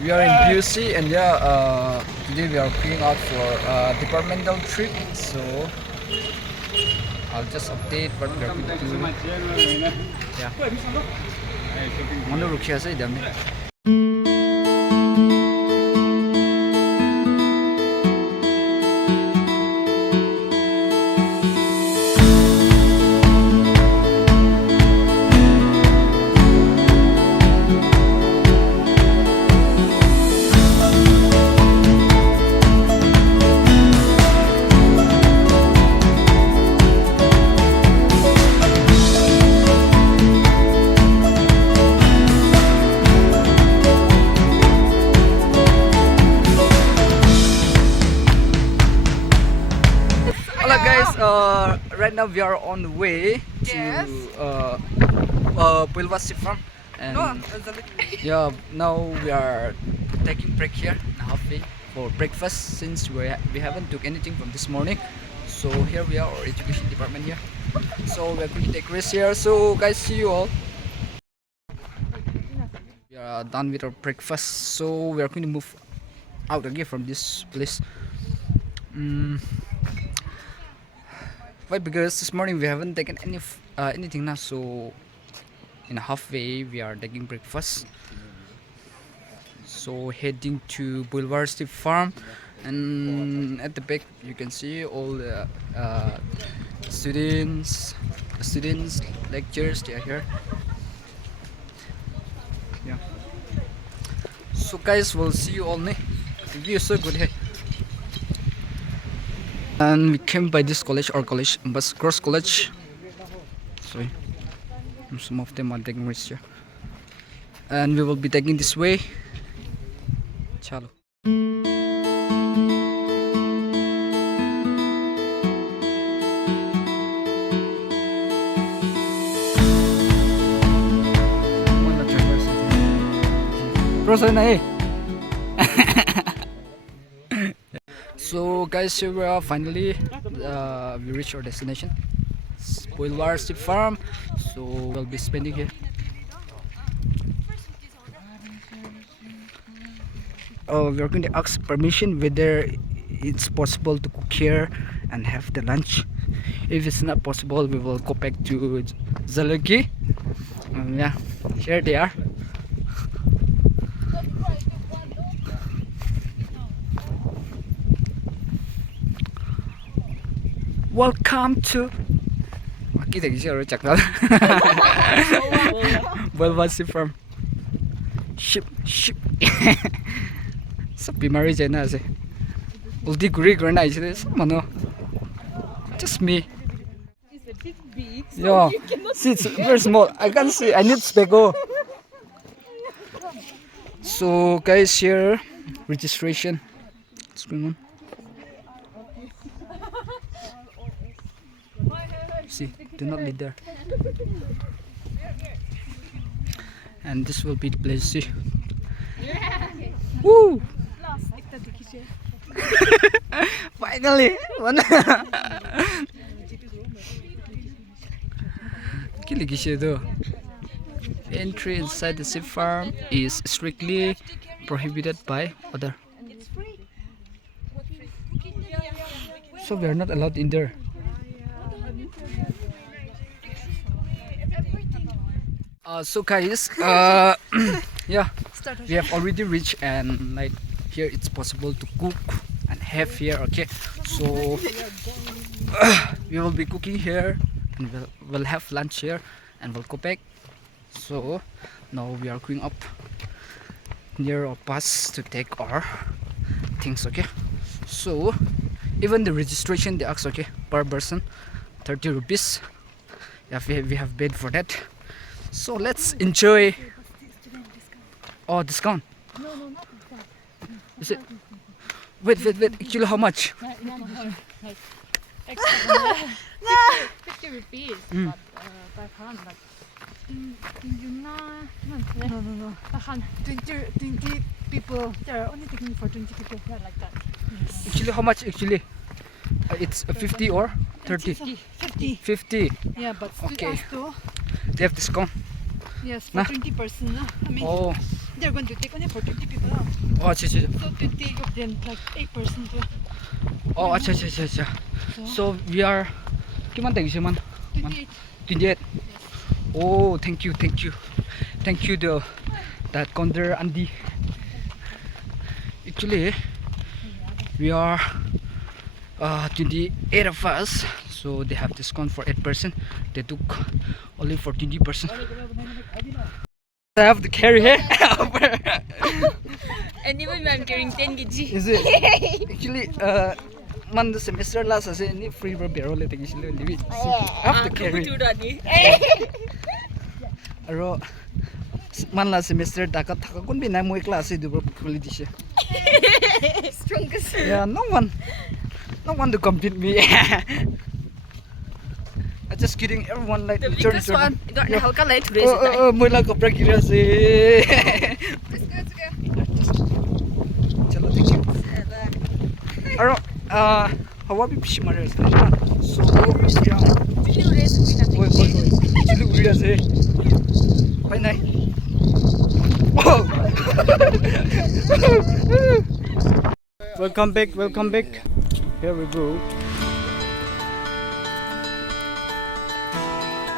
We are in BUC and today we are going out for a departmental trip. So I'll just update what we are going to do. Yeah. Mana rukia sa idam ni. Hello guys, right now we are on the way to poilwa farm, and now we are taking break here halfway for breakfast since we haven't took anything from this morning. So here we are, our education department here. So we are going to take rest here. So guys, see you all. We are done with our breakfast, so we are going to move out again from this place. Why? Because this morning we haven't taken anything now, so in halfway we are taking breakfast. So heading to Boulevard Steep Farm, and at the back you can see all the students, lecturers, they are here. Yeah. So guys, we'll see you all. The view is so good here. And we came by this college, our college, but Cross College. Sorry, some of them are taking risks here, and we will be taking this way. Chalo. So guys, here we are finally. We reached our destination, Poilwa Steep Farm. So we'll be spending here. We are going to ask permission whether it's possible to cook here and have the lunch. If it's not possible, we will go back to Zalagi. Yeah, here they are. Welcome to kita kisah orang cakap Poilwa Farm. Ship Sapi mari jena se ulti guri garna is this mano just me. It's a bit big, so Yeah, you cannot see it's very small. I can't see. I need spego. So guys, here registration. What's going on? See, do not lead there. And this will be the place. See. Woo! Finally, entry inside the sheep farm is strictly prohibited by other. So we are not allowed in there. So guys, yeah, we have already reached, and like here it's possible to cook and have here. Okay, so we will be cooking here, and we'll have lunch here, and we'll go back. So now we are going up near our bus to take our things. Okay, so even the registration they ask, okay, per person 30 rupees. Yeah, we have paid for that. So let's enjoy. Oh, discount. No, not that. Is it? Wait. Actually, how much? Extra 50 rupees, but 500. No. 20 people. They're only taking for 20 people. Yeah, like that. Yes. Actually, how much? Actually, it's 50 or 30? 50. Yeah, but Okay. students too. They have discount. Yes, for Nah. 20 person. I mean, Oh, they're going to take only for 20 people. Oh, acha, acha. So 20 of them, like 8% to Oh, acha, acha, acha, acha. So we are. Kiman thank you, man. 28. 28. Oh, thank you, thank you, thank you, that counter Andy. Actually, we are 28 of us, so they have discount for 8%. They took only for 20%. I have to carry it. And even I'm carrying 10 kg. Is it? Actually, man, the semester last as any free barrel letting is I have to carry. Aro, man last semester takat takakun bin mo class do quality siya. Strongest. Yeah, no one to compete me. I'm just kidding. Everyone like The turn. biggest one, you got halka light today. Moi la kapra gira se. Let's go. Chalo, thank you. Aro, hawa bi pishi mare ase. So, yeah. Oi. Chulu gira se. Bye night. Oh. Welcome back. Here we go.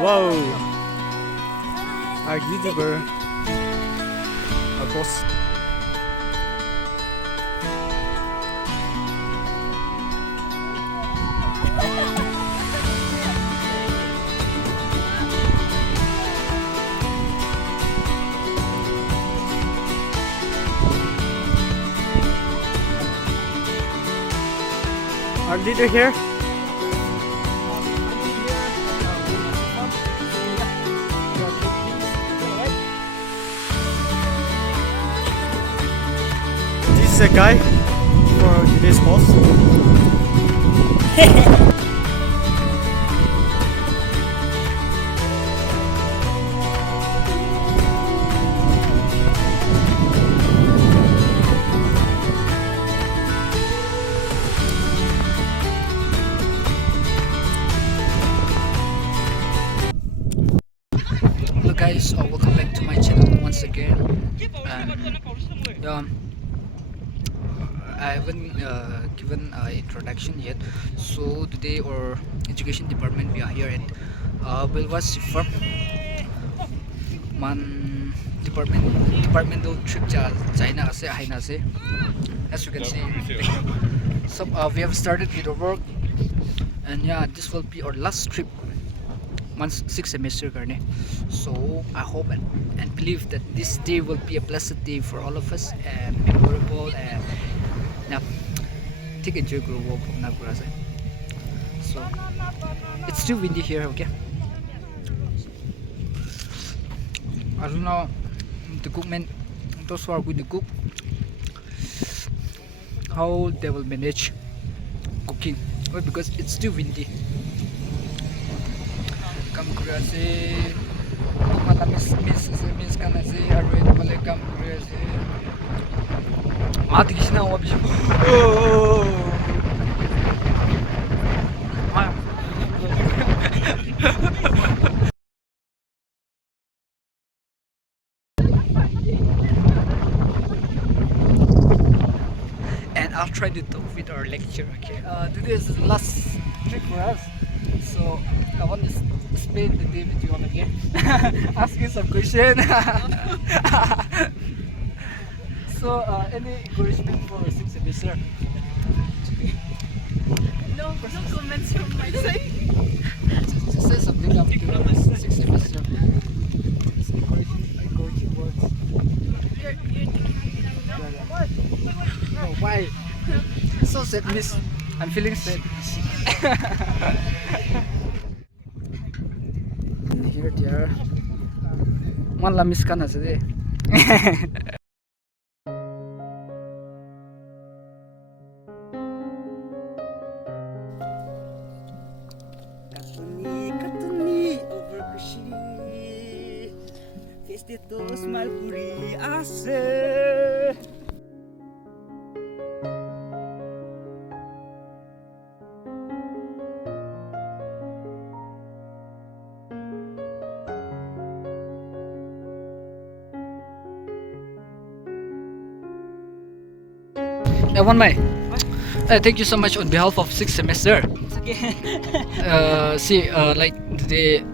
Wow. Our YouTuber, our boss. Our leader here. This is a guy for today's boss. Hello guys, welcome back to my channel once again. Yeah, I haven't given an introduction yet. So today our education department, we are here at Belwas Farm. Man departmental trip to China ase Haina ase. As you can see, so we have started with our work, and yeah, this will be our last trip. Months 6 semester karne. So I hope and believe that this day will be a blessed day for all of us and memorable, and yeah, take enjoy group walk na pura sa. So it's still windy here, okay? I don't know the cookmen, those who are going to cook, how they will manage cooking. Well, because it's still windy. Kam kura se mala miss kana se arwed male kam kura se mat kishna wa bish. And I'll try to talk with our lecturer. Okay, today is the last trip for us, so I want to spend the day with you all again. Ask you some question. So, any encouragement for 6th semester? No comments from my side. Say something up to 6th semester. Encouraging words. You're taking No, why? So sad, miss. I'm feeling sad. Here they are. Man la miss kana today. Katuni over kushi. Festetos malpuri ase. One May. Thank you so much on behalf of sixth semester. See, like the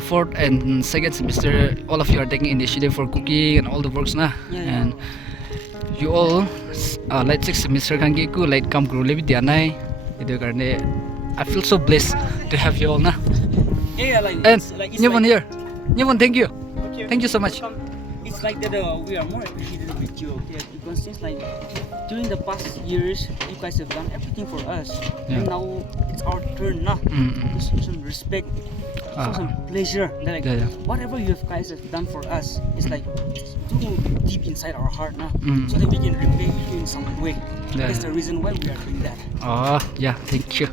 fourth and second semester, all of you are taking initiative for cooking and all the works, na. And you all, like sixth semester kan giku like come grow lebih dianai. Itu karena I feel so blessed to have you all, na. Yeah, like And it's Nyevon like, here, Nyevon, thank you, okay, thank you so much. It's like that we are more appreciated with you, okay? Because since like during the past years, you guys have done everything for us, Yeah. and now it's our turn, nah. To show some respect, show some pleasure. That, like, Yeah. whatever you guys have done for us, it's like it's too deep inside our heart, nah. Mm. So that we can repay you in some way. Yeah. That's the reason why we are doing that. Oh, yeah, thank you.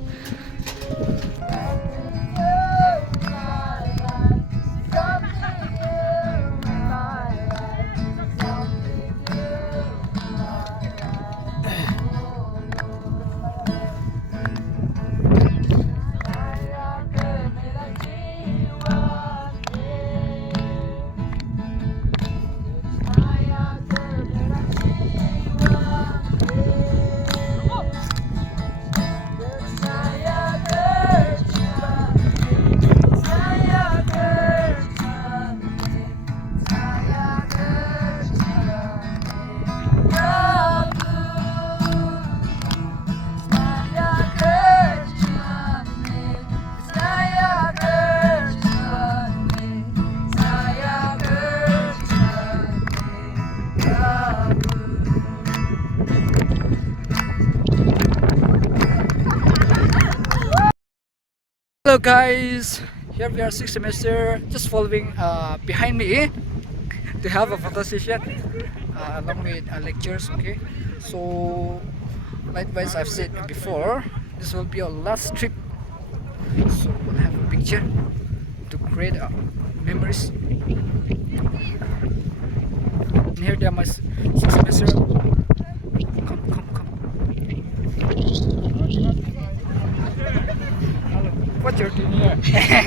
Hello guys, here we are sixth semester, just following behind me to have a photo session along with lectures. Okay, so likewise I've said before, this will be our last trip, so we'll have a picture to create memories. And here they are my sixth semester. Come. What you're doing here?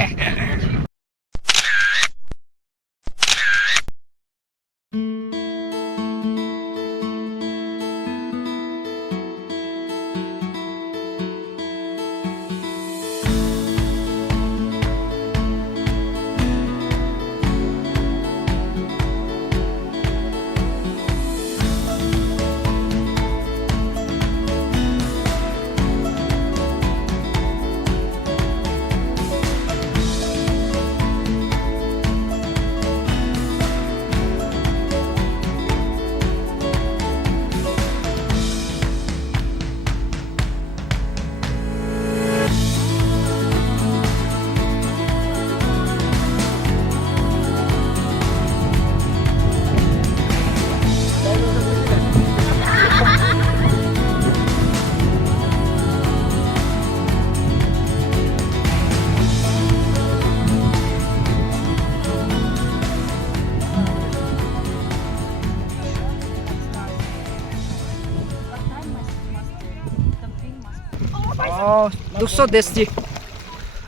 Oh, looks so tasty.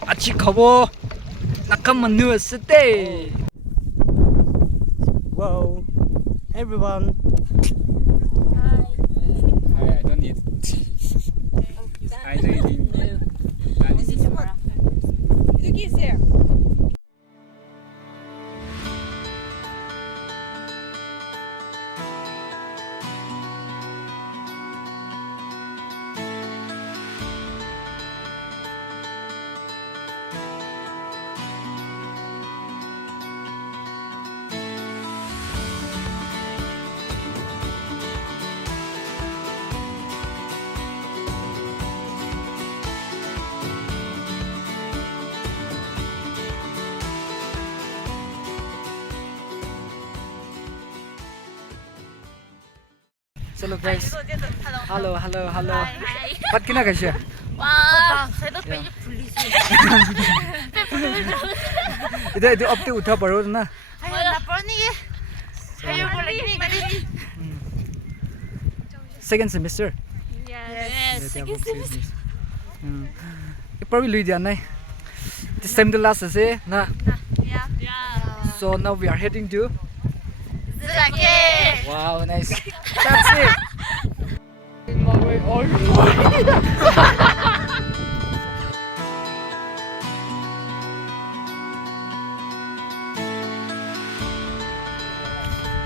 아치 커버 낙하만 누웠을 때. Wow, everyone. I don't need. I don't need. Look, he's there. Hello guys. Hello. Ba't kinakash siya? 와, 새도 빼지 불리지. Ito upte utha paro na. 아유, 나 뻔히게. 아유, 볼래 빨리. Second semester. Yes. Probably lui dian nai. This time the last ase na. Yeah. So now we are heading to. Zake. Wow, nice. That's it.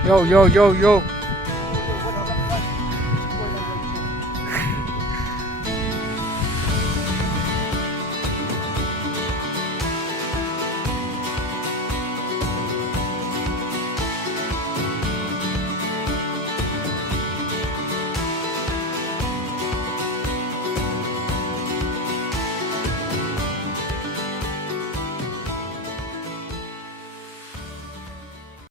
Yo, yo, yo, yo.